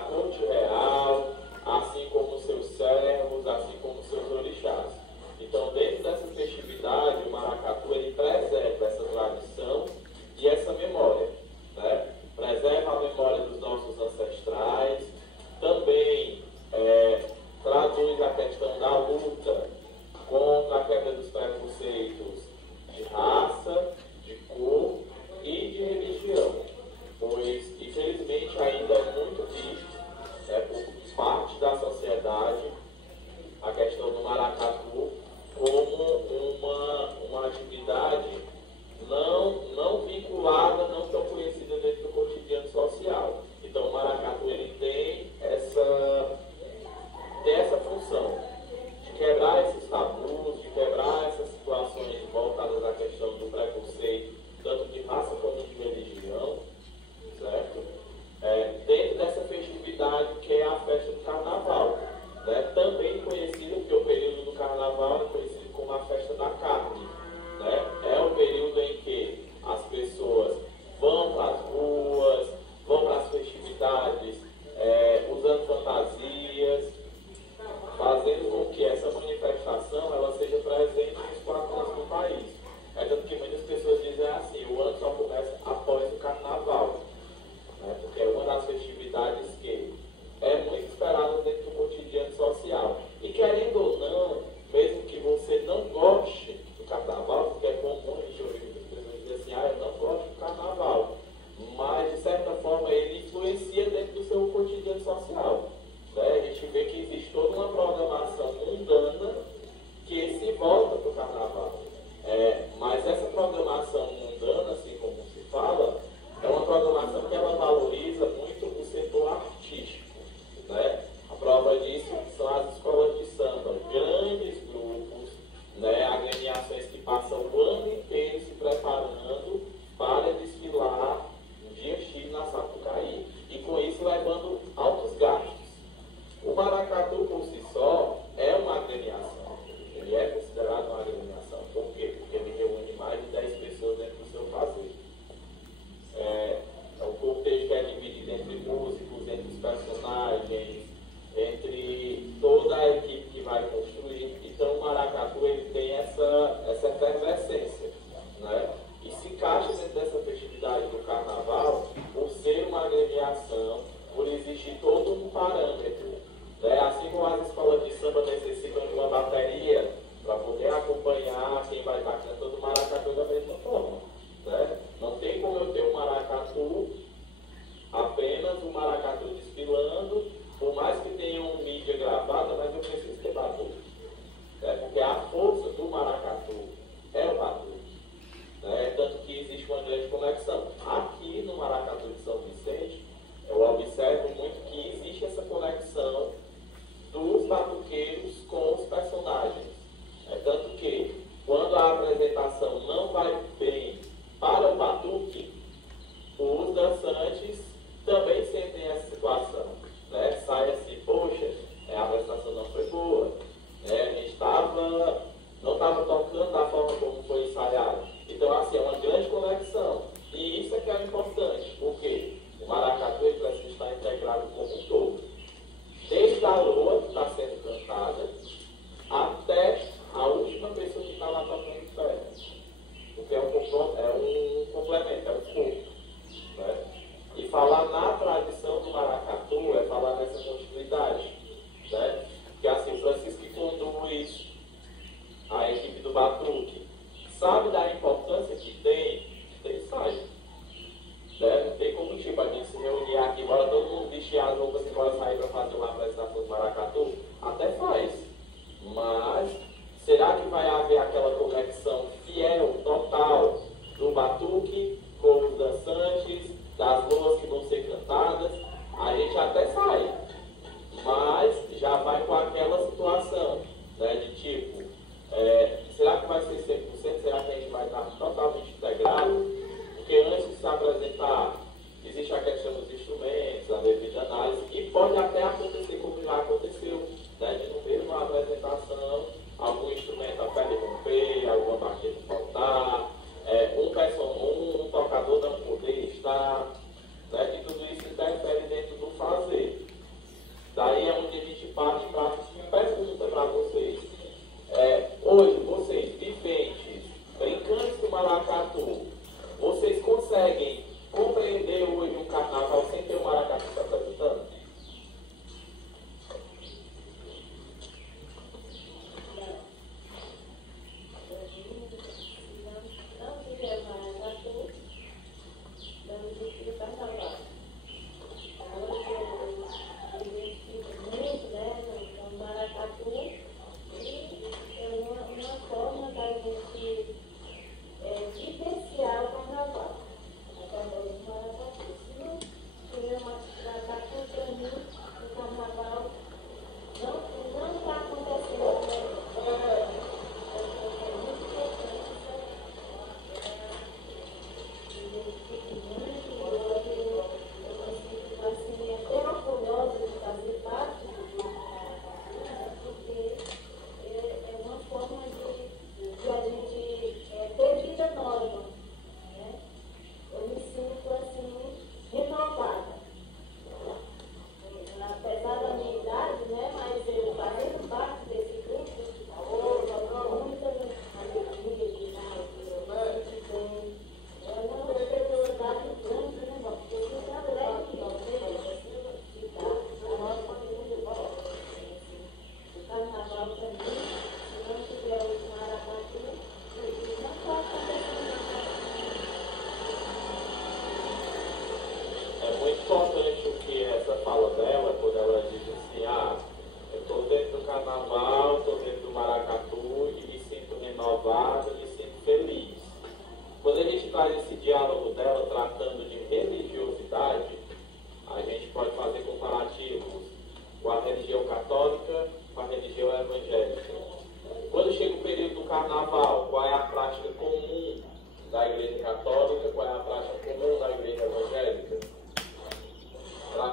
corte real, assim como os seus servos, assim como os seus orixás. Então, dentro dessa festividade, o maracatu ele preserva essa tradição e essa memória, né? Preserva a memória dos nossos ancestrais, também traduz a questão da luta contra a quebra dos preconceitos de raça, de cor e de religião, pois, infelizmente, ainda é muito visto, por parte da sociedade, a questão do maracatu como uma atividade não vinculada, não tão conhecida dentro do cotidiano social. Então, o maracatu ele tem essa função de quebrar esses tabus, de quebrar essas situações voltadas à questão do preconceito, tanto de raça como de religião, certo? Dentro dessa festividade que é a festa do carnaval, né? Também conhecida, porque o período do carnaval é conhecido como a festa da carne, né? É o período em que as pessoas vão para as ruas, vão para as festividades, usando fantasias, fazendo com que essa manifestação ela seja presente nos 4 cantos do país. É tanto que muitas pessoas dizem assim, o ano só começa após o carnaval, né? Porque é uma das festividades que é muito esperada dentro do cotidiano social. E querendo ou não, mesmo que você não goste do carnaval, porque é comum a gente ouvir muitas pessoas dizer assim, eu não gosto do carnaval, mas de certa forma ele influencia dentro do seu cotidiano social. A gente vê que existe toda uma programação mundana que se volta para o carnaval. Mas essa programação mundana, assim como se fala, é uma programação que ela valoriza muito o setor artístico, né? A prova disso são as escolas de samba, grandes grupos, né? Agremiações que passam o ano inteiro se preparando para desfilar no dia X na Sapucaí, e com isso levando altos gastos. O maracatu por si só é uma agremiação. Ele é considerado uma agremiação. Por quê? Porque ele reúne mais de 10 pessoas dentro do seu fazer. O cortejo que é dividido entre músicos, entre os personagens, entre toda a equipe que vai construir. Então o maracatu ele tem essa efervescência, né? E se encaixa dentro dessa festividade do carnaval por ser uma agremiação, por existir todo um parâmetro. Assim como as escolas de samba necessitam de uma bateria para poder acompanhar quem vai estar cantando o maracatu da mesma forma, né? Não tem como eu ter um maracatu, apenas um maracatu desfilando, por mais que tenha uma mídia gravada, mas eu preciso ter batuque, porque a força do maracatu é o batuque, tanto que existe uma grande conexão. Aqui no maracatu de São Vicente, eu observo muito que existe essa conexão dos batuqueiros com os personagens. Tanto que, quando a apresentação não vai bem para o batuque, os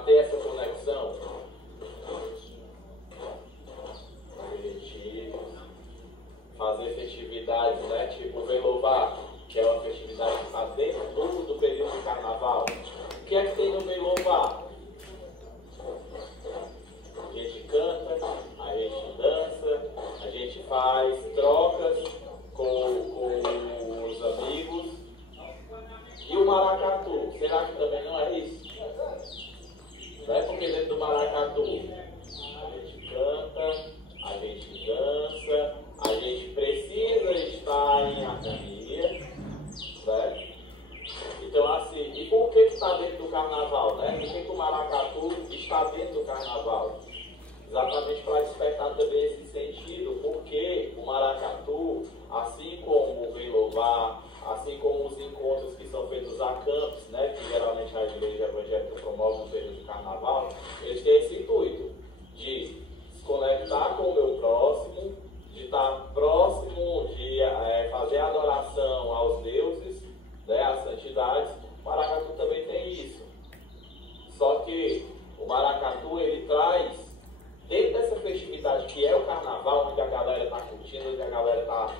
ter essa conexão. Aperitivos, fazer festividades, né? Tipo o Veilovar, que é uma festividade que está dentro do período de carnaval. O que é que tem no Veilovar? A gente canta, a gente dança, a gente faz trocas com os amigos. E o maracatu, será que também não é isso? Não é porque dentro do maracatu a gente canta, a gente dança, a gente precisa estar em harmonia, certo? Então assim, e por que está dentro do carnaval, né? Por que o maracatu está dentro do carnaval? Exatamente para despertar também esse sentido, porque o maracatu, assim como o Veilovar, assim como os encontros que são feitos a campos, né, que geralmente a igreja evangélica promove no período de carnaval, eles têm esse intuito de se conectar com o meu próximo, de estar próximo, de fazer adoração aos deuses, né, às santidades. O maracatu também tem isso. Só que o maracatu, ele traz, dentro dessa festividade que é o carnaval, onde a galera está curtindo, onde a galera está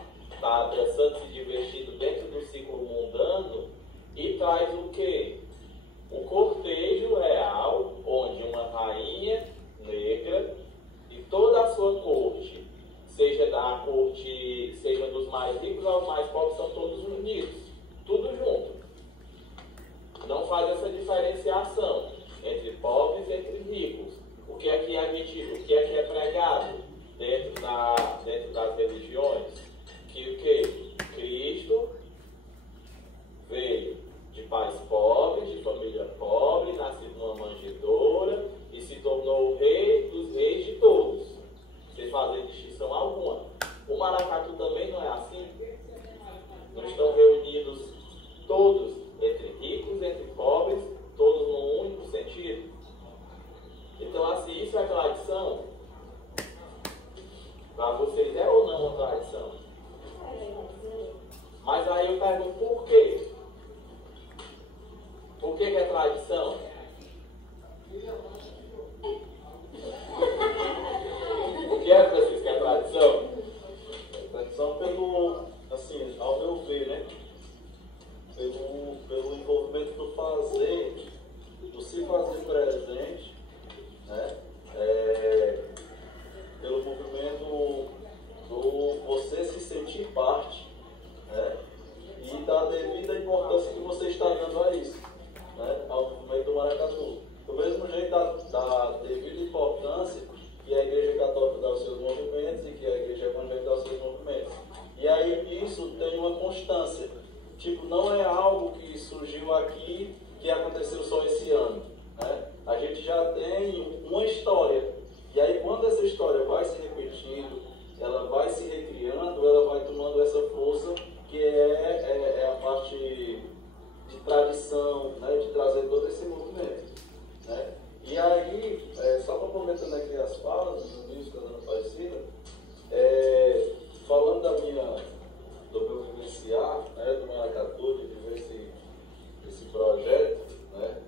dançando, se divertindo dentro do ciclo mundano, e traz o quê? O cortejo real, onde uma rainha negra e toda a sua corte, seja da corte, seja dos mais ricos aos mais pobres, são todos unidos, tudo junto. Não faz essa diferenciação entre pobres e entre ricos. O que é que é pregado dentro das religiões? Que o que? Cristo veio de pais pobres, de família pobre, nascido numa manjedoura e se tornou o rei dos reis de todos, sem fazer distinção alguma. O maracatu também não é assim? Não estão reunidos todos, entre ricos, entre pobres, todos num único sentido? Então, assim, isso é tradição? Para vocês é ou não uma tradição? Mas aí eu pergunto, por quê? Por que é tradição? O que é, Francisco, que é tradição? Tradição pelo, assim, ao meu ver, né? Pelo envolvimento do fazer, do se fazer presente, né? Pelo movimento do você se sentir parte, né? E da devida importância que você está dando a isso, né? Ao movimento do maracatu. Do mesmo jeito da devida importância que a Igreja Católica dá aos seus movimentos e que a Igreja Evangélica dá aos seus movimentos. E aí isso tem uma constância. Tipo, não é algo que surgiu aqui, que aconteceu só esse ano, né? A gente já tem uma história. E aí quando essa história vai se repetindo, ela vai se recriando, ela vai tomando essa força que é a parte de tradição, né? De trazer todo esse movimento, né? E aí, só complementando aqui as falas do Nilson, da Dona Aparecida, falando do meu vivenciar, né, do maracatu, de viver esse projeto, né,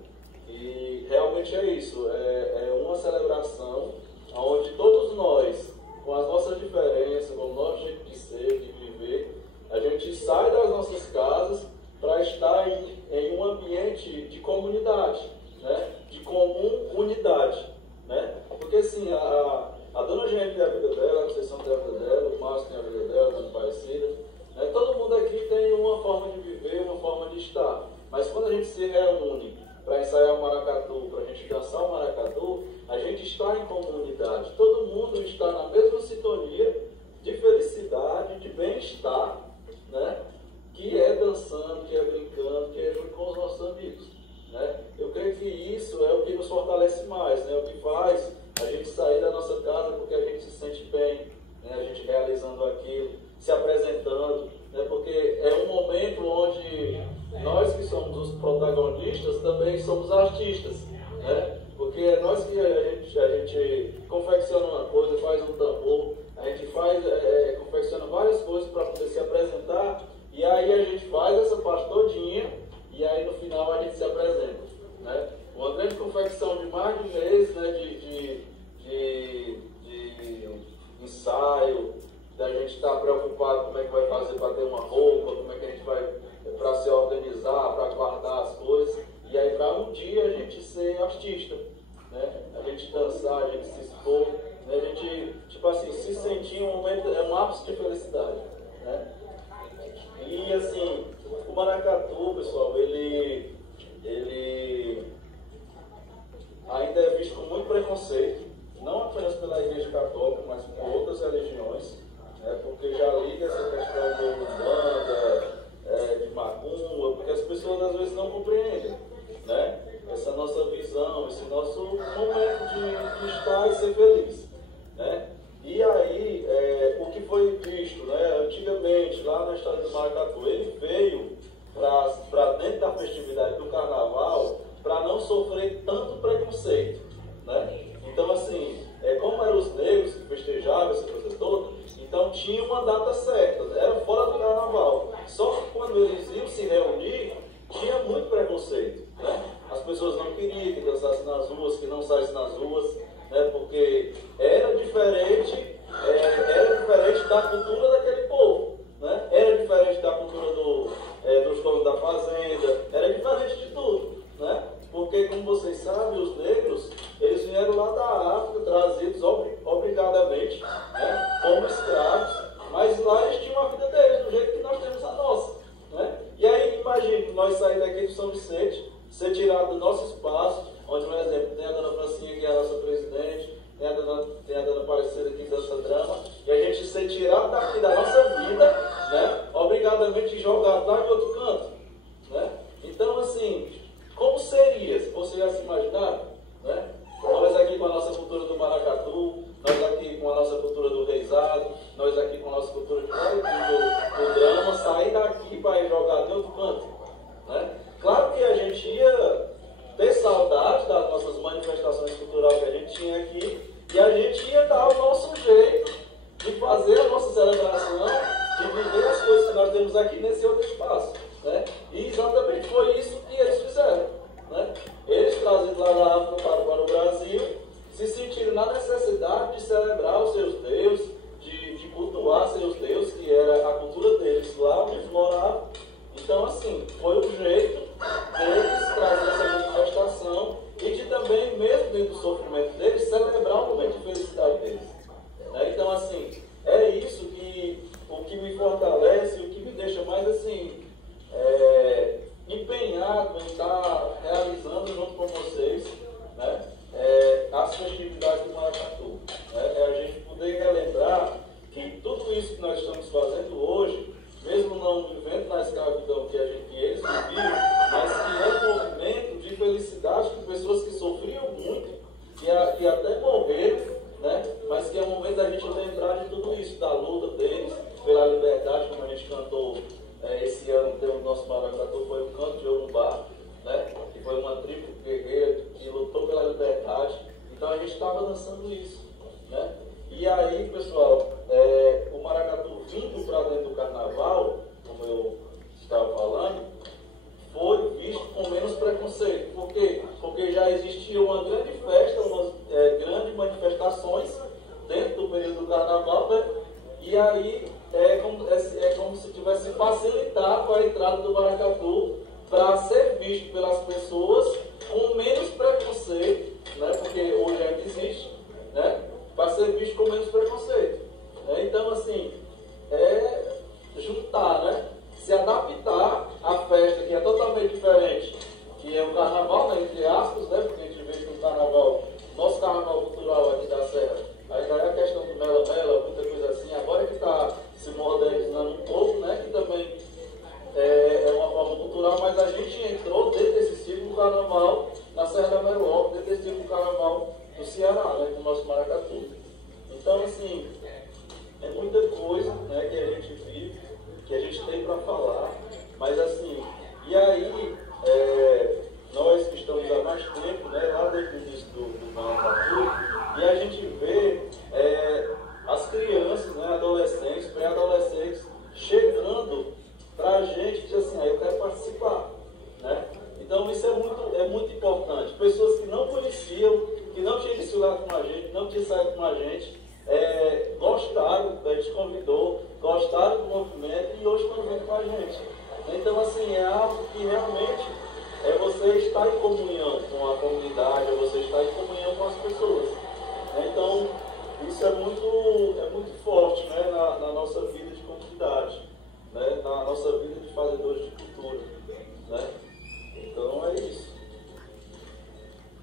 e realmente é isso, é uma celebração onde todos nós, com as nossas diferenças, com o nosso jeito de ser, de viver, a gente sai das nossas casas para estar em um ambiente de comunidade, né, de comum unidade, né, porque assim, a Dona Jeane tem a vida dela, a Conceição tem a vida dela, o Márcio tem a vida dela, a Dona Aparecida, né, todo mundo aqui tem uma forma de viver, uma forma de estar, mas quando a gente se reúne para ensaiar o maracatu, para a gente dançar o maracatu, a gente está em comunidade, todo mundo está na mesma sintonia de felicidade, de bem-estar, né, que é dançando, que é brincando, que é junto com os nossos amigos, né? Eu creio que isso é o que nos fortalece mais, né? O que faz a gente sair da nossa casa porque a gente se sente bem, né? A gente realizando aquilo, se apresentando, né? Porque é um momento onde nós que somos os protagonistas também somos artistas, né? Porque é nós que a gente confecciona uma coisa, faz um tambor, a gente confecciona várias coisas para poder se apresentar, e aí a gente faz essa parte todinha, e aí no final a gente se apresenta, né? Uma grande confecção de máquina artista, né? A gente dançar, a gente se expor, né? A gente, tipo assim, se sentir um momento, é um ápice de felicidade, né? E assim, o maracatu, pessoal, ele ainda é visto com muito preconceito, não apenas pela Igreja Católica, mas por outras religiões, né? Porque já liga essa questão do banda, de macumba, porque as pessoas às vezes não compreendem, né? Essa nossa visão, esse nosso momento de estar e ser feliz, né? E aí, o que foi visto, né, antigamente, lá na história do maracatu, ele veio para dentro da festividade do carnaval para não sofrer tanto preconceito, né? Então, assim, como eram os negros que festejavam essa coisa toda, então tinha uma data certa, era fora do carnaval. Só que quando eles iam se reunir, tinha muito preconceito, né? As pessoas não queriam que dançasse nas ruas, que não saísse nas ruas, né? Porque era diferente da cultura daquele povo, né? Era diferente da cultura dos povos da fazenda, era diferente de tudo, né? Porque, como vocês sabem, os negros, eles vieram lá da África, trazidos obrigadamente, né, como escravos, mas lá eles tinham a vida deles, do jeito que nós temos a nossa, né? E aí, imagine, nós sair daqui de São Vicente, ser tirado do nosso espaço, onde, por exemplo, tem a dona Francinha, que é a nossa presidente, tem a dona Aparecida, que dança drama, e a gente ser tirado daqui da nossa vida, né, obrigadamente jogado lá em outro canto, né? Então, assim, como seria, se você já se imaginar, né? Nós aqui com a nossa cultura do maracatu, nós aqui com a nossa cultura do reizado, nós aqui com a nossa cultura do drama, sair daqui para ir jogar em outro canto, né? Claro que a gente ia ter saudade das nossas manifestações culturais que a gente tinha aqui, e a gente ia dar o nosso jeito de fazer a nossa celebração, de viver as coisas que nós temos aqui nesse outro espaço, né? E exatamente foi isso que eles fizeram, né? Eles trazidos lá da África para o Brasil, se sentiram na necessidade de celebrar os seus deuses, de cultuar seus deuses, que era a cultura deles lá onde eles moravam. Então, assim, foi o jeito deles trazer essa manifestação e de também, mesmo dentro do sofrimento deles, celebrar o momento de felicidade deles, né? Então, assim, é isso o que me fortalece, o que me deixa mais, assim, empenhado em estar realizando junto com vocês, né, as festividades do maracatu, né? É a gente poder relembrar que tudo isso que nós estamos fazendo hoje, mesmo não vivendo na escravidão que eles viviam, mas que é um movimento de felicidade com pessoas que sofriam muito, que até morreram, né? Mas que é o momento da gente lembrar de tudo isso, da luta deles pela liberdade, como a gente cantou esse ano, o nosso maracatu foi o canto de Orumbá, né? Que foi uma tribo guerreira que lutou pela liberdade. Então a gente estava dançando isso, né? E aí, pessoal, o maracatu vindo para dentro do carnaval, como eu estava falando, foi visto com menos preconceito. Por quê? Porque já existia uma grande festa, grandes manifestações dentro do período do carnaval, né? E aí é como se tivesse facilitado a entrada do maracatu para ser visto pelas pessoas com menos preconceito, né? Porque hoje ainda existe, né? Para ser visto com menos preconceito, né? Então, assim, juntar, né? Se adaptar à festa, que é totalmente diferente, que é o carnaval, né? Entre aspas, né? Porque a gente vê que o carnaval, nosso carnaval cultural aqui da Serra, ainda é a questão do mela-mela, muita coisa assim, agora que está se modernizando um pouco, né? Que também é uma forma cultural, mas a gente entrou dentro desse ciclo do carnaval na Serra da Meruoca, dentro desse ciclo do carnaval do Ceará, né? Com o nosso maracatu. Então, assim, é muita coisa, né, que a gente vive, que a gente tem para falar, mas assim, e aí, nós que estamos há mais tempo, né, lá desde o início do maracatu, e a gente vê as crianças, né, adolescentes, pré-adolescentes, chegando para a gente, diz assim, eu quero participar, né? Então isso é muito importante. Pessoas que não conheciam, que não tinham desfilado com a gente, não tinham saído com a gente, gostaram, a gente convidou, gostaram do movimento e hoje estão vendo com a gente. Então, assim, é algo que realmente é você estar em comunhão com a comunidade, é você estar em comunhão com as pessoas. Então, isso é muito forte, né, na nossa vida de comunidade, né, na nossa vida de fazedores de cultura. Né? Então, é isso.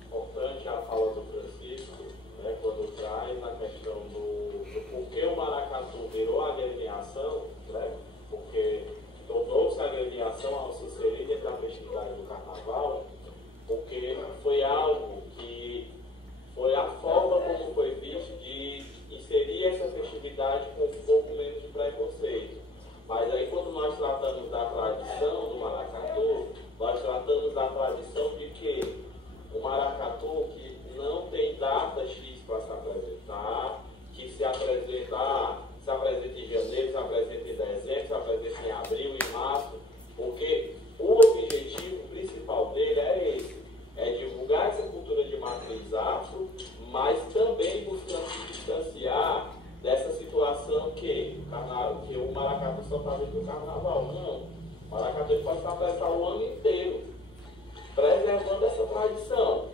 Importante a fala do Francisco, né, quando traz a questão do porquê o maracatu virou agremiação, né, porque tornou-se agremiação ao suceder dentro da festividade do Carnaval, porque foi algo que foi a forma como foi visto de inserir essa festividade com um pouco menos de preconceito. Mas aí quando nós tratamos da tradição do maracatu, nós tratamos da tradição de que o maracatu que não tem data X para se apresentar, que se apresenta em janeiro, se apresenta em dezembro, se apresenta em abril, em março, porque o objetivo principal dele é esse, é divulgar essa cultura de matriz afro, mas também buscando se distanciar dessa situação que o maracatu só está dentro do carnaval. Não, o maracatu pode se apresentar o ano inteiro, preservando essa tradição,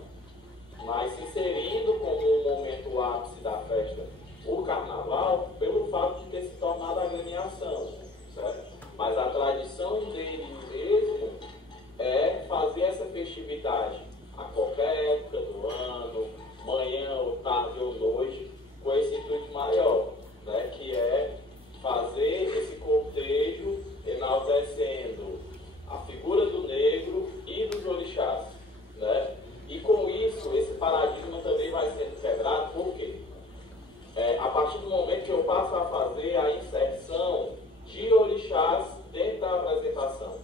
mas se inserindo como um momento ápice da festa o carnaval, pelo fato de ter se tornado a agremiação, certo? Mas a tradição dele mesmo é fazer essa festividade a qualquer época do ano, manhã ou tarde ou noite, com esse intuito maior, né? Que é fazer esse cortejo enaltecendo a figura do negro e dos orixás, né? E com isso, esse paradigma também vai sendo quebrado, por quê? A partir do momento que eu passo a fazer a inserção de orixás dentro da apresentação.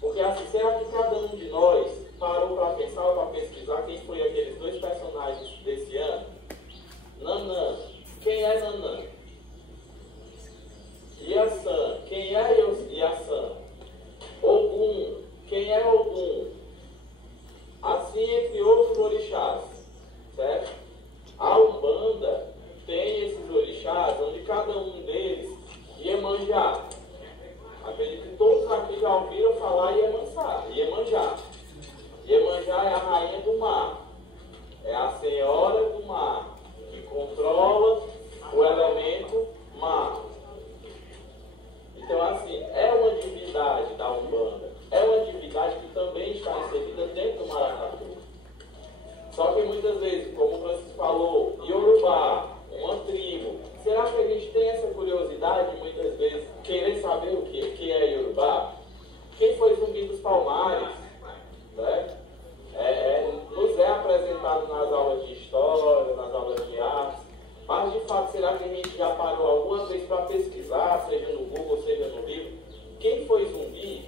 Porque assim, será que cada um de nós parou para pensar ou para pesquisar quem foi aqueles dois personagens desse ano? Nanã. Quem é Nanã? Iaçã. Quem é Iaçã? Ogum. Quem é Ogum? Assim entre outros orixás, certo? A Umbanda tem esses orixás, onde cada um deles Iemanjá. Acredito que todos aqui já ouviram falar Iemanjá. Iemanjá é a rainha do mar, é a senhora do mar, que controla o elemento mar. Então, assim, é uma divindade da Umbanda, é uma divindade que também está inserida dentro do maracatu. Só que muitas vezes, como o Francisco falou, Yorubá, uma tribo, será que a gente tem essa curiosidade, muitas vezes, querer saber o que é Yorubá? Quem foi Zumbi dos Palmares? Né? Nos é apresentado nas aulas de história, nas aulas de arte, mas de fato, será que a gente já parou alguma vez para pesquisar, seja no Google, seja no livro, quem foi Zumbi?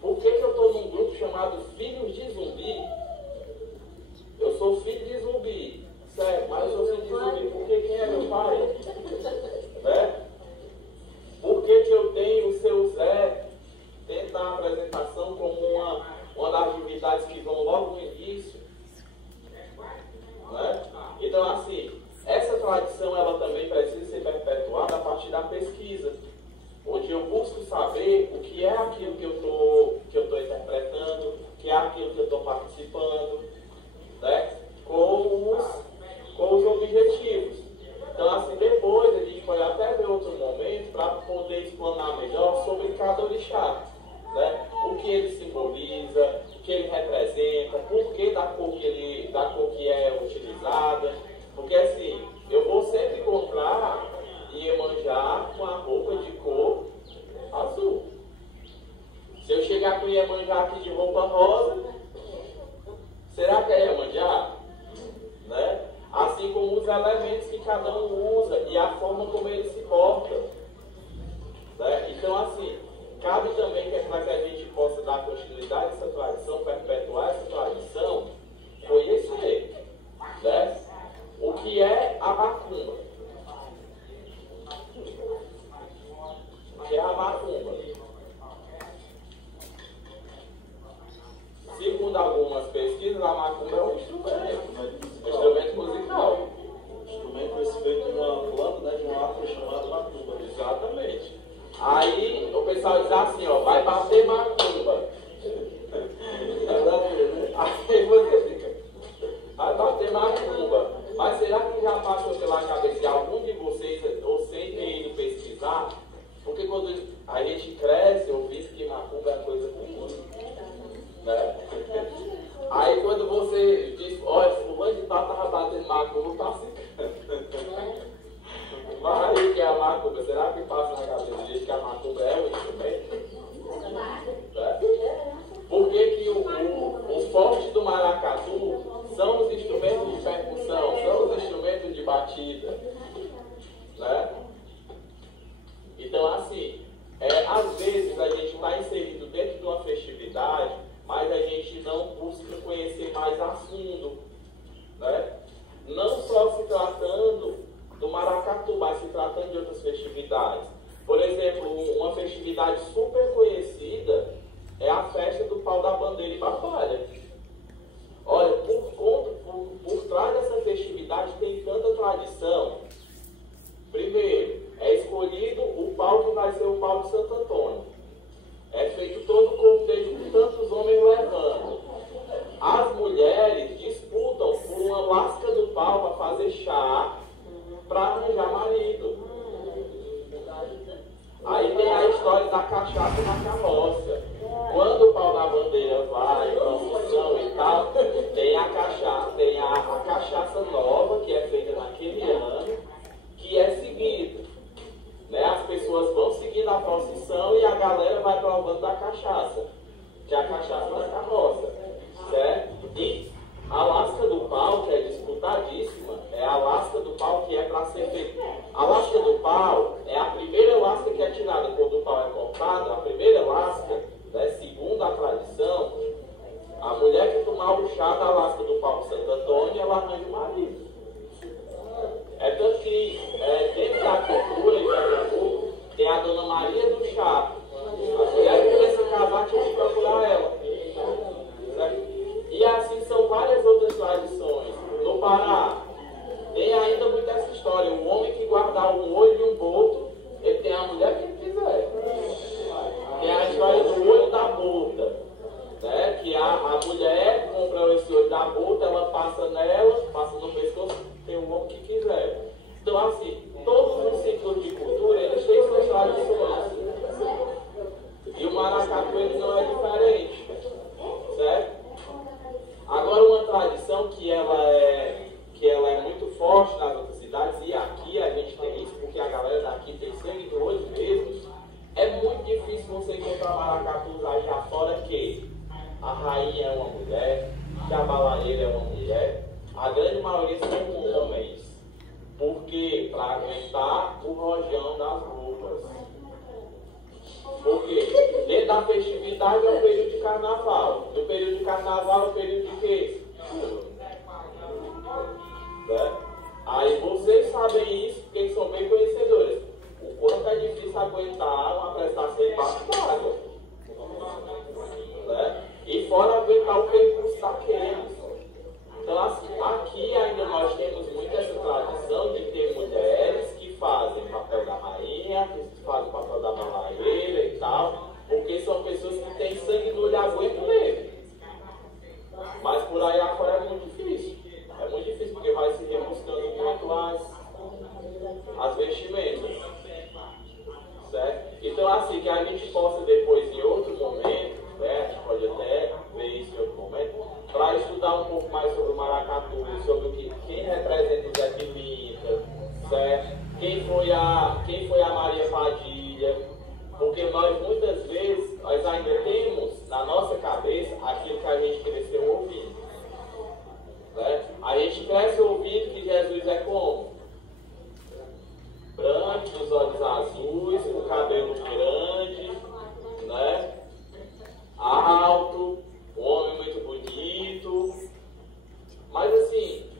Por que eu estou num grupo chamado Filhos de Zumbi? Eu sou filho de Zumbi, certo? Mas eu sou filho de Zumbi porque quem é meu pai? Né? Por que eu tenho o seu Zé dentro da apresentação como uma das divindades que vão logo no início? Né? Então, assim, essa tradição ela também precisa ser perpetuada a partir da pesquisa, onde eu busco saber o que é aquilo que eu estou interpretando, o que é aquilo que eu estou participando, né? com os objetivos. Então, assim, depois a gente pode até ver outro momento para poder explanar melhor sobre cada orixá, né? O que ele simboliza, o que ele representa, por que da cor que é utilizada. Porque assim, eu vou sempre encontrar Iemanjá com a roupa de cor azul. Se eu chegar com Iemanjá aqui de roupa rosa, será que é Iemanjá? Né? Assim como os elementos que cada um usa e a forma como ele se porta. Né? Então, assim, cabe também que para que a gente possa dar continuidade a essa tradição, perpetuar essa tradição, conhecer, né? O que é a macumba. O que é a macumba? Segundo algumas pesquisas, a macumba é um instrumento musical. O instrumento foi feito de uma planta, né, de uma árvore chamada macumba. né? Não só se tratando do maracatu, mas se tratando de outras festividades. Por exemplo, uma festividade super conhecida é a festa do pau da bandeira em Batalha. Olha, por trás dessa festividade tem tanta tradição. Primeiro, é escolhido o pau que vai ser o pau de Santo Antônio. É feito todo o cortejo com tantos homens levando. As mulheres disputam por uma lasca do pau para fazer chá, para arranjar marido. Aí tem a história da cachaça na carroça. Quando o pau da bandeira vai, procissão e tal, tem a cachaça nova, que é feita naquele ano, que é seguido. Né? As pessoas vão seguindo a procissão e a galera vai provando da cachaça, que é a cachaça da carroça. Certo? E a lasca do pau, que é disputadíssima, é a lasca do pau que é para ser feita. A lasca do pau é a primeira lasca que é tirada quando o pau é cortado. A primeira lasca, né, segundo a tradição, a mulher que tomar o chá da lasca do pau de Santo Antônio, ela arranja o marido. É tanto que dentro da cultura em Pernambuco tem a Dona Maria do Chá. A mulher que quer se casar tinha que procurar ela. Certo? E assim são várias outras tradições. No Pará, tem ainda muito essa história. O homem que guardar um olho e um boto, ele tem a mulher que ele quiser. Tem a história do olho da bota, né? Que a mulher compra esse olho da bota, ela passa nela, passa no pescoço, tem o homem que quiser. Então, assim, todos os ciclos de cultura, eles têm suas tradições. E o maracatu, ele não é diferente. Certo? Agora, uma tradição que ela é muito forte nas outras cidades, e aqui a gente tem isso, porque a galera daqui tem sangue no olho mesmo, é muito difícil você encontrar maracatus aí afora que a rainha é uma mulher, que a balaeira é uma mulher, a grande maioria são homens, porque para aguentar o rojão das roupas. Porque dentro da festividade é o período de carnaval. No período de carnaval é o período de quê? Chuva. Certo? Aí vocês sabem isso porque são bem conhecedores. O quanto é difícil aguentar uma prestação embaixo d'água. Certo? E fora aguentar o percurso daqueles. Então aqui ainda nós temos muito essa tradição de ter mulheres que fazem papel da rainha, que fazem o papel da balaeira e tal, porque são pessoas que têm sangue no olho e aguentam mesmo. Mas por aí afora é muito difícil. É muito difícil porque vai se rebuscando muito as vestimentas. Certo? Então assim, que a gente possa depois em outro momento, né, a gente pode até ver isso em outro momento, para estudar um pouco mais sobre o maracatu, sobre quem representa o Zé Pimenta, certo? Quem foi a Maria Padilha, porque nós muitas vezes, nós ainda temos na nossa cabeça aquilo que a gente cresceu ouvindo. Certo? A gente cresce ouvindo que Jesus é como? Branco, dos olhos azuis, com cabelo grande, né? Alto, um homem muito bonito. Mas assim,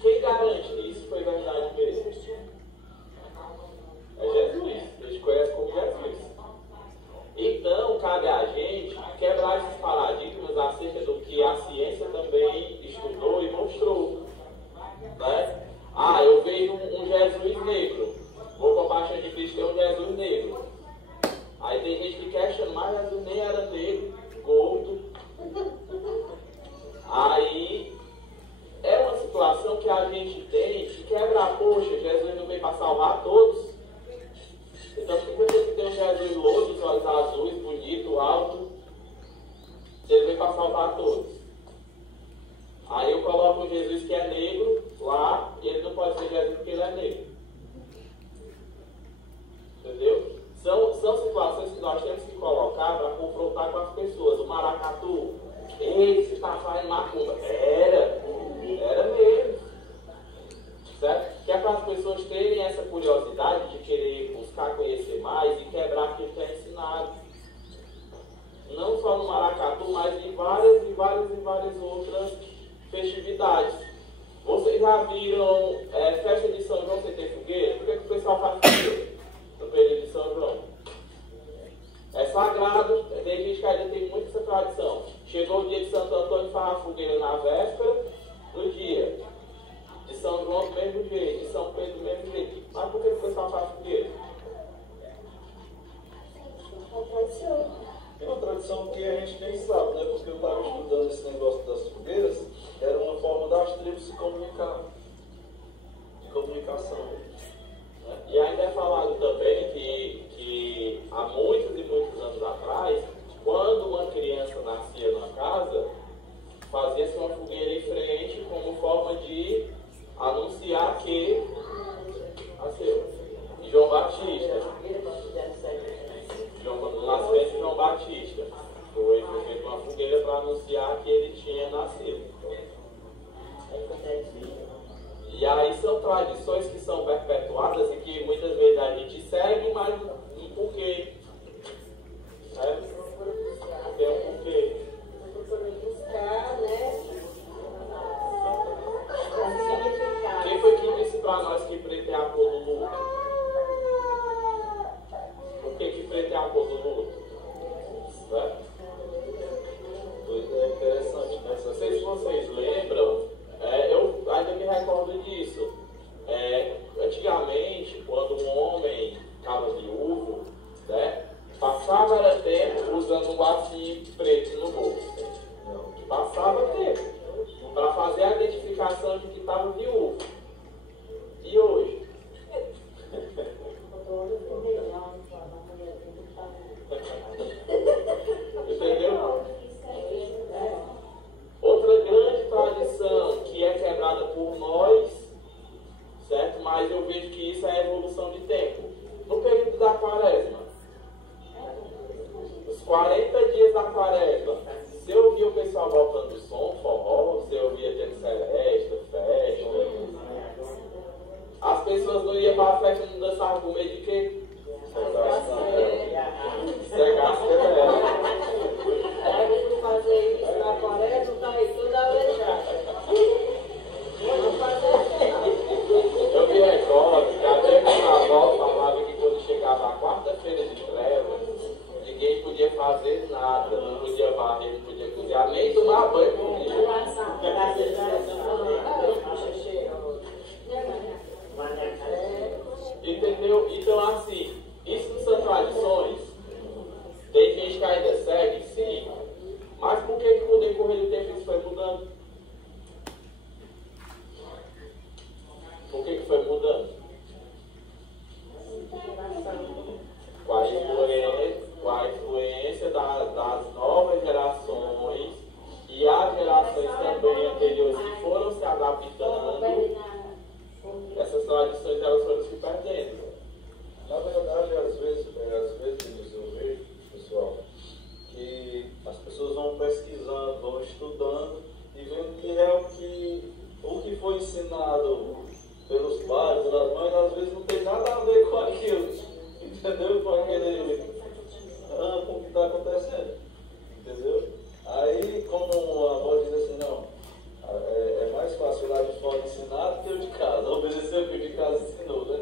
quem garante que isso foi verdade mesmo? É Jesus. A gente conhece como Jesus. Então, cabe a gente quebrar esses paradigmas acerca do que a ciência também estudou e mostrou. Né? Ah, eu vejo um Jesus negro. Vou com a paixão de Cristo ter um Jesus negro. Aí tem gente que questiona, mas Jesus nem era negro, gordo. Aí é uma situação que a gente tem que quebra, poxa, Jesus não veio para salvar todos. Então por que tem um Jesus louro, os olhos azuis, bonito, alto? Ele veio para salvar todos. Aí eu coloco um Jesus que é negro lá, e ele não pode ser Jesus porque ele é negro. Entendeu? São situações que nós temos que colocar para confrontar com as pessoas. O maracatu, ele está fazendo macumba. Era mesmo. Certo? Que é para as pessoas terem essa curiosidade de querer buscar conhecer mais e quebrar aquilo que é ensinado. Não só no maracatu, mas em várias outras festividades. Vocês já viram festa de São João sem ter fogueira? Por que o pessoal faz fogueira no período de São João? É sagrado, tem gente que ainda tem muito essa tradição. Chegou o dia de Santo Antônio, faz a fogueira na véspera, no dia de São João do mesmo jeito, de São Pedro do mesmo jeito. Mas por que o pessoal faz fogueira? É uma tradição que a gente nem sabe, né? Porque eu estava estudando esse negócio das fogueiras, era uma forma das tribos se comunicar, de comunicação. Né? E ainda é falado também que há muitos e muitos anos atrás, quando uma criança nascia numa casa, fazia-se uma fogueira em frente como forma de anunciar que nasceu João Batista. No nascimento de João Batista. Foi feita uma fogueira para anunciar que ele tinha nascido. E aí são tradições que são perpetuadas e que muitas vezes a gente segue, mas um porquê. Tem um porquê. Buscar, né? Quem foi que disse para nós que preto é a cor do luto? Por que preto é a cor do luto? Certo? Pois é interessante, né? Não sei se vocês lembram, eu ainda me recordo disso. Antigamente, quando um homem ficava viúvo, né, passava era tempo usando um lacinho preto no bolso. Passava tempo para fazer a identificação de que estava viúvo. E hoje? Entendeu? Outra grande tradição que é quebrada por nós, certo? Mas eu vejo que isso é evolução de tempo. No período da quaresma, os 40 dias da quaresma, você ouvia o pessoal voltando som, forró, você ouvia tendo seresta, festa. As pessoas não iam para a festa e não dançavam com medo de quê? Aí vou fazer isso na quaresma, tá aí toda aleijada. Vou fazer. Eu vi a escola, que até minha avó falava que quando chegava a quarta-feira de trevas, ninguém podia fazer nada, não podia varrer, não podia cozinhar, nem tomar banho por dia. Entendeu? Então, assim, isso não são tradições. Tem gente que ainda segue, sim. Mas por que com o decorrer do tempo isso foi mudando? Por que foi mudando? Com a influência das novas gerações e as gerações também anteriores que foram se adaptando, essas tradições elas foram se perdendo. Na verdade, às vezes eu vejo, pessoal, que as pessoas vão pesquisando, vão estudando e vendo que o que foi ensinado pelos pais, pelas mães, às vezes não tem nada a ver com aquilo, entendeu? Com o que está acontecendo, entendeu? Aí, como a avó diz assim, não, é mais fácil lá de fora ensinar do que o de casa, obedecer o que o de casa ensinou, né?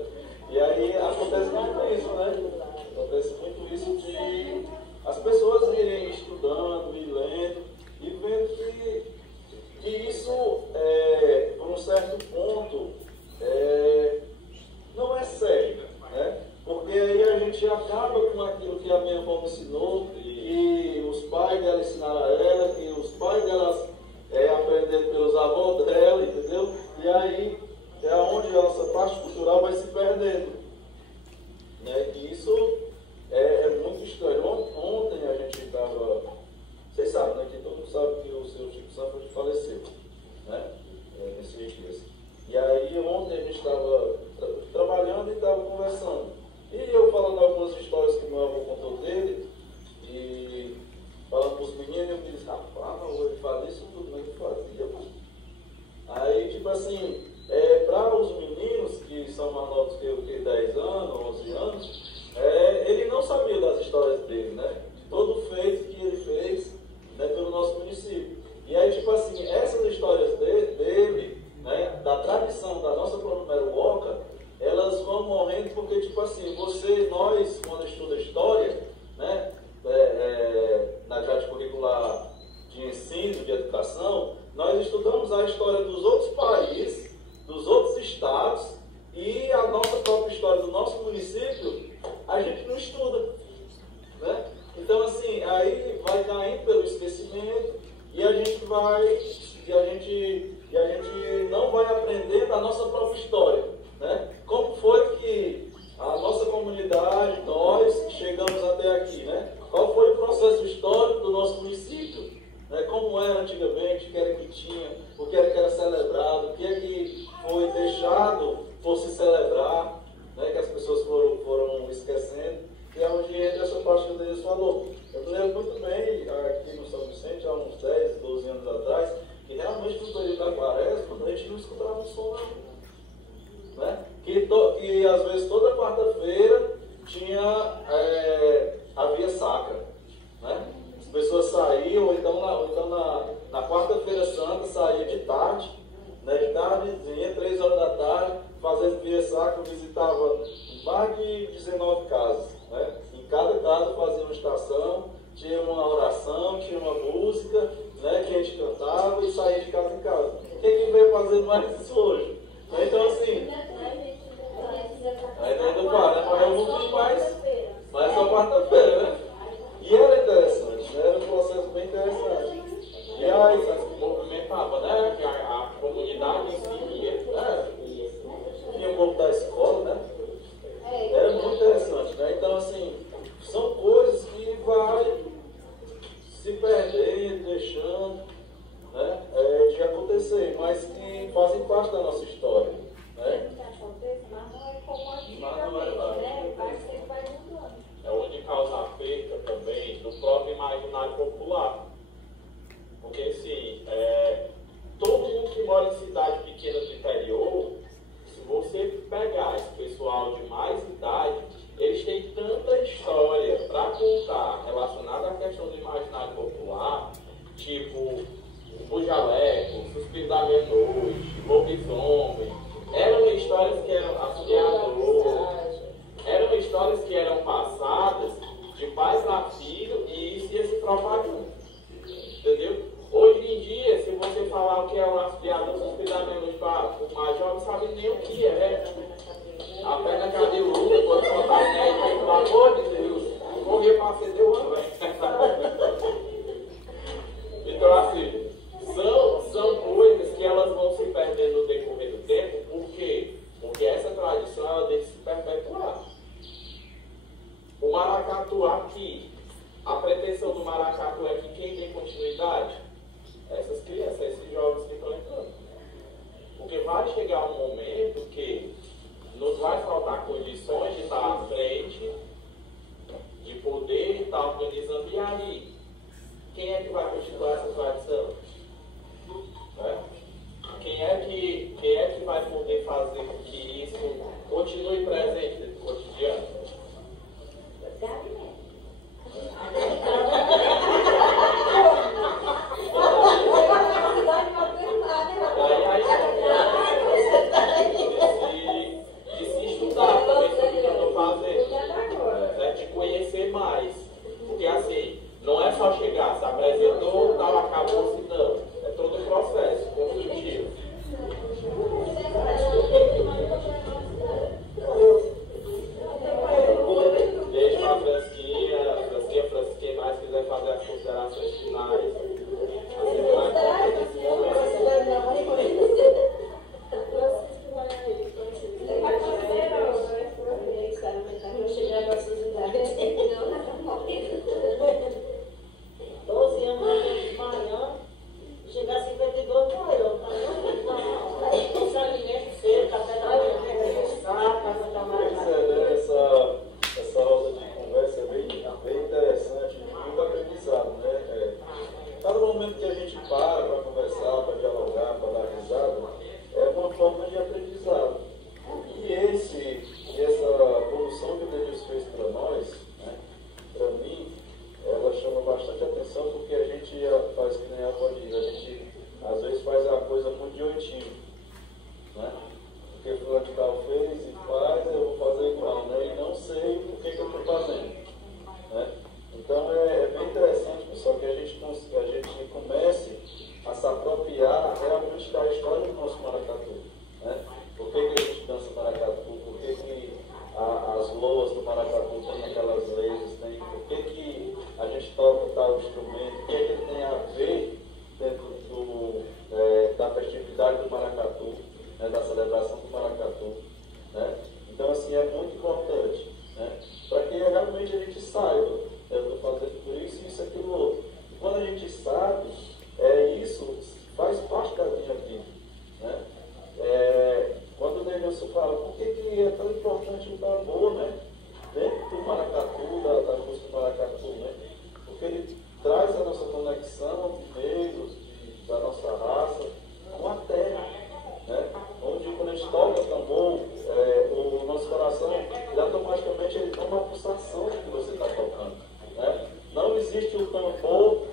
E aí acontece muito isso, né? Acontece muito isso de as pessoas irem estudando, e lendo, e vendo que isso, por um certo ponto, não é sério, né? Porque aí a gente acaba com aquilo que a minha avó me ensinou, que os pais dela ensinaram a ela, que os pais delas aprenderam pelos avós dela, entendeu? E aí é onde a nossa parte cultural vai se perdendo, né? E isso é muito estranho. Ontem a gente estava, vocês sabem, né, que todo mundo sabe que o seu Chico Santos faleceu, né? Nesses dias. E aí ontem a gente estava trabalhando e estava conversando. E eu falando algumas histórias que meu avô contou dele, e falando para os meninos, eu me disse, rapaz, ele faz isso tudo, mas ele fazia, mano. Aí, tipo assim, para os meninos que são mais novos que eu, que 10 estudamos a história dos outros países, dos outros estados, e a nossa própria história do nosso município, a gente não estuda, né? Então, assim, aí vai caindo pelo esquecimento e a gente não vai aprendendo a nossa própria história, né? Como foi que a nossa comunidade, nós chegamos até aqui, né? Qual foi o processo histórico do nosso município? Né? Como era antigamente, o que era que tinha, o que era celebrado, o que é que foi deixado por se celebrar, né? Que as pessoas foram esquecendo. E é onde entra essa parte que Deus falou. Eu me lembro muito bem, aqui no São Vicente, há uns 10, 12 anos atrás, que realmente no período da quaresma, a gente não escutava um som, né? Que às vezes toda quarta-feira havia sacra, né? As pessoas saíam, ou então na quarta-feira santa saía de tarde, né? De tardezinha, 3 horas da tarde, fazendo via sacra, visitava mais de 19 casas, né? Em cada casa fazia uma estação, tinha uma oração, tinha uma música, né? Que a gente cantava e saía de casa em casa. Quem veio fazendo mais isso hoje? Então assim, aí não para, né? Mas eu não vi mais só quarta-feira, né? E era interessante, né? Era um processo bem interessante. E aí, movimentava, né? A comunidade em si ia. Tinha um pouco da escola, né? Era muito interessante, né? Então, assim, são coisas que vai se perdendo, deixando, né? De acontecer, mas que fazem parte da nossa história, né? É onde causa a perda também do próprio imaginário popular. Porque, assim, todo mundo que mora em cidade pequena do interior, se você pegar esse pessoal de mais idade, eles têm tanta história para contar relacionada à questão do imaginário popular, tipo o jaleco, o suspiro da meia-noite, lobisomem. Eram histórias que eram assustadores, eram histórias que eram passadas de pai para filho e isso ia se propagando. Entendeu? Hoje em dia, se você falar o que é o assobiador, o suspiro da meia-noite para o mais jovem, não sabe nem o que é. A perna cabeluda, quando contar a ideia, pelo amor de Deus, correr para acender o ano, velho. Então, assim, são coisas que elas vão se perdendo no decorrer do tempo. Por quê? Porque essa tradição ela tem que se perpetuar. O maracatu aqui, a pretensão do maracatu é que quem tem continuidade? Essas crianças, esses jovens que estão entrando. Porque vai chegar um momento que nos vai faltar condições de estar à frente, de poder estar organizando. E aí, quem é que vai continuar essa tradição? Né? Quem é que vai poder fazer com que isso continue presente no cotidiano? De se estudar também sobre o que eu estou fazendo, de conhecer mais. Porque assim, não é só chegar, se apresentou, tal, acabou-se, não. É todo um processo construtivo. Beijo para a Fransquinha, mais quiser fazer as considerações finais. Assim, vai contar nesse momento. Essa roda de conversa é bem interessante, muito aprendizado, né? Cada momento que a gente para conversar, para dialogar, para dar risada, é uma forma de aprendizado. E essa produção que Deus fez para nós, né, para mim, ela chama bastante atenção porque a gente faz que nem a avó diz, a gente às vezes faz a coisa muito de oitinho, né? Porque fulano de tal fez e faz, eu vou fazer igual, né? E não sei o que eu estou fazendo, né? Então é bem interessante, pessoal, que a gente comece a se apropriar realmente da história do nosso maracatu. Né? Por que a gente dança maracatu? Por que as loas do maracatu têm aquelas leis? Por que a gente toca tal instrumento? O que ele tem a ver dentro da festividade do maracatu, né? Da celebração do maracatu? Né? Então, assim, é muito importante, né? Para que realmente a gente saiba, eu estou fazendo por isso, aquilo, outro. E quando a gente sabe, isso faz parte da minha vida, né? Quando o Denilson fala, por que é tão importante o tambor, né? Dentro do maracatu, da música do maracatu, né? Porque ele traz a nossa conexão de negros, da nossa raça, com a terra, né? Onde quando a gente toca o tambor, o nosso coração, ele automaticamente ele toma a pulsação que você está tocando, né? Não existe o tambor,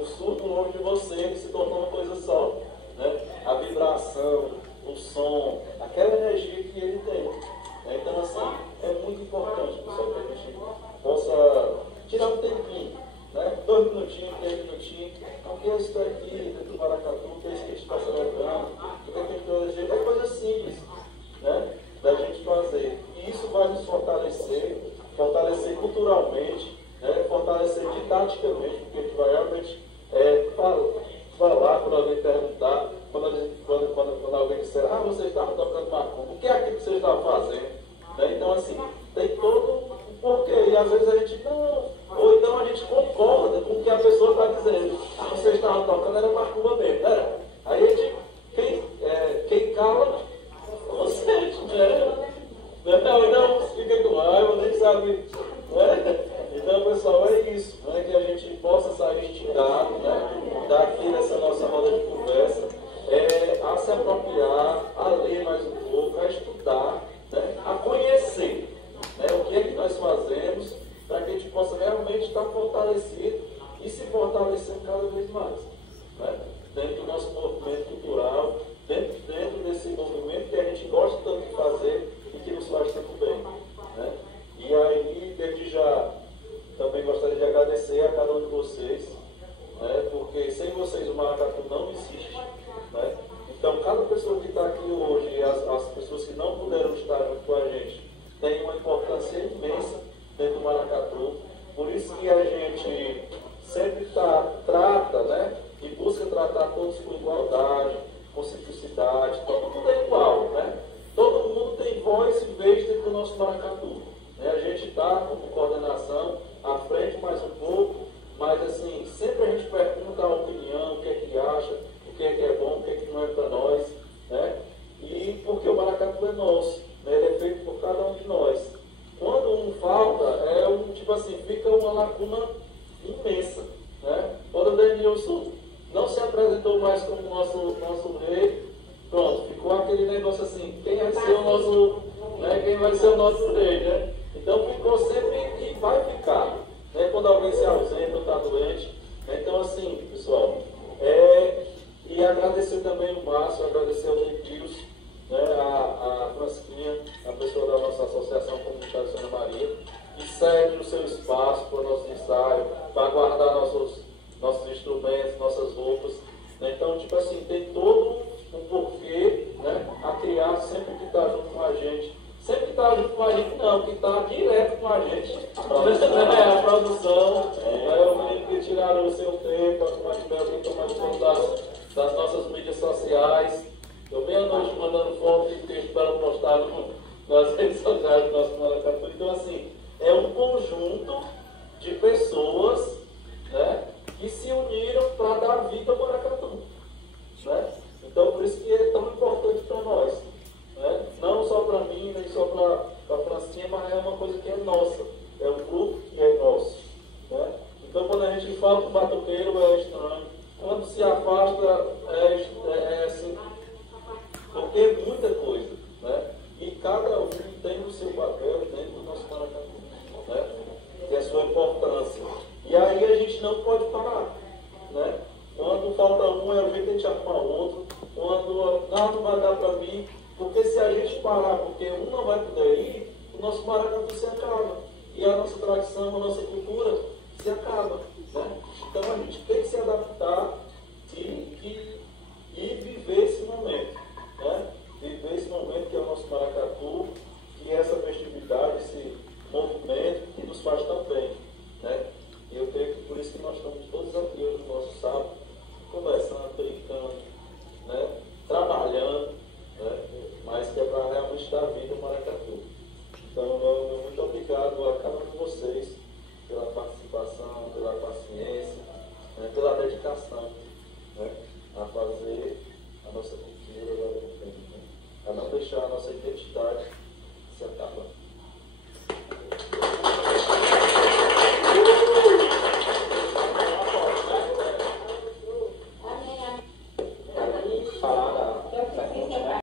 o surdo longe de você, ele se tornou uma coisa só, né? A vibração, o som, aquela energia que ele tem, né? Então, assim, é muito importante, pessoal, que a gente possa tirar um tempinho, né? 2 minutinhos, 3 minutinhos, o que é isso aqui dentro do maracatu, o que é isso que a gente está celebrando, o que é que a gente vai fazer, é coisa simples, né? Da gente fazer. E isso vai nos fortalecer culturalmente, né? Fortalecer didaticamente, porque a gente vai realmente falar quando alguém perguntar, quando alguém disser, vocês estavam tocando macumba, o que é aquilo que vocês estavam fazendo? Né? Então, assim, tem todo um porquê, e às vezes a gente não, ou então a gente concorda com o que a pessoa está dizendo. Vocês estavam tocando, era macumba mesmo, né? Aí a gente, quem cala, consente, né? Não fica com raiva, nem sabe, né? Então, pessoal, é isso, né? Que a gente possa sair instigado, né? Daqui nessa nossa roda de conversa, a se apropriar, a ler mais um pouco, a estudar, né? A conhecer, né? O que é que nós fazemos para que a gente possa realmente estar fortalecido e se fortalecendo cada vez mais, né? Dentro do nosso movimento cultural, dentro desse movimento que a gente gosta tanto de fazer e que nos faz tanto bem, né? E aí, desde já, também gostaria de agradecer a cada um de vocês, né? Porque sem vocês o maracatu não existe, né? Então, cada pessoa que está aqui hoje e as pessoas que não puderam estar junto com a gente tem uma importância imensa dentro do maracatu. Por isso que a gente sempre trata, né? E busca tratar todos com igualdade, com simplicidade. Todo mundo é igual, né? Todo mundo tem voz e vez dentro do nosso maracatu, né? A gente está como coordenação à frente mais um pouco, mas assim, sempre a gente pergunta a opinião, o que é que acha, o que é bom, o que é que não é para nós, né? E porque o maracatu é nosso, né? Ele é feito por cada um de nós. Quando um falta, tipo assim, fica uma lacuna imensa, né? Quando o Denilson não se apresentou mais como nosso rei, pronto, ficou aquele negócio assim, quem vai ser o nosso, né? Quem vai ser o nosso rei, né? Então ficou sempre e vai ficar, né? Quando alguém se ausenta ou está doente, né? Então assim, pessoal, e agradecer também o Márcio, agradecer ao Denilson, né? A Francisquinha, a pessoa da nossa Associação Comunitária Santa Maria, que cede o seu espaço para o nosso ensaio, para guardar nossos instrumentos, nossas roupas, né? Então, tipo assim, tem todo um porquê, né? A criança sempre que está junto com a gente, sempre está junto com a gente não, que está direto com a gente, a produção, o menino que tiraram o seu tempo, a Maribel que tomando conta das nossas mídias sociais. Eu meia-noite mandando foto e texto para postar nas redes sociais do nosso maracatu. Então, assim, é um conjunto de pessoas, né, que se uniram para dar vida ao maracatu, né? Então, por isso que é tão importante para nós, né? Não só para mim, nem só para a Francinha, mas é uma coisa que é nossa, é um grupo que é nosso, né? Então, quando a gente fala com o batuqueiro, é estranho. Quando se afasta, é assim, porque é muita coisa, né? E cada um tem o seu papel dentro do nosso maracatu, né? Tem a sua importância. E aí a gente não pode parar, né? Quando falta um, é o jeito de a gente arrumar outro. Quando não vai dar para mim, porque se a gente parar, porque um não vai poder ir, o nosso maracatu se acaba. E a nossa tradição, a nossa cultura se acaba, né? Então a gente tem que se adaptar, e viver esse momento, né? Viver esse momento que é o nosso maracatu, que é essa festividade, esse movimento que nos faz tão bem, né? E eu creio que por isso que nós estamos todos aqui hoje no nosso sábado, conversando, brincando, né? Trabalhando, né? Mas que é para realmente dar vida ao maracatu.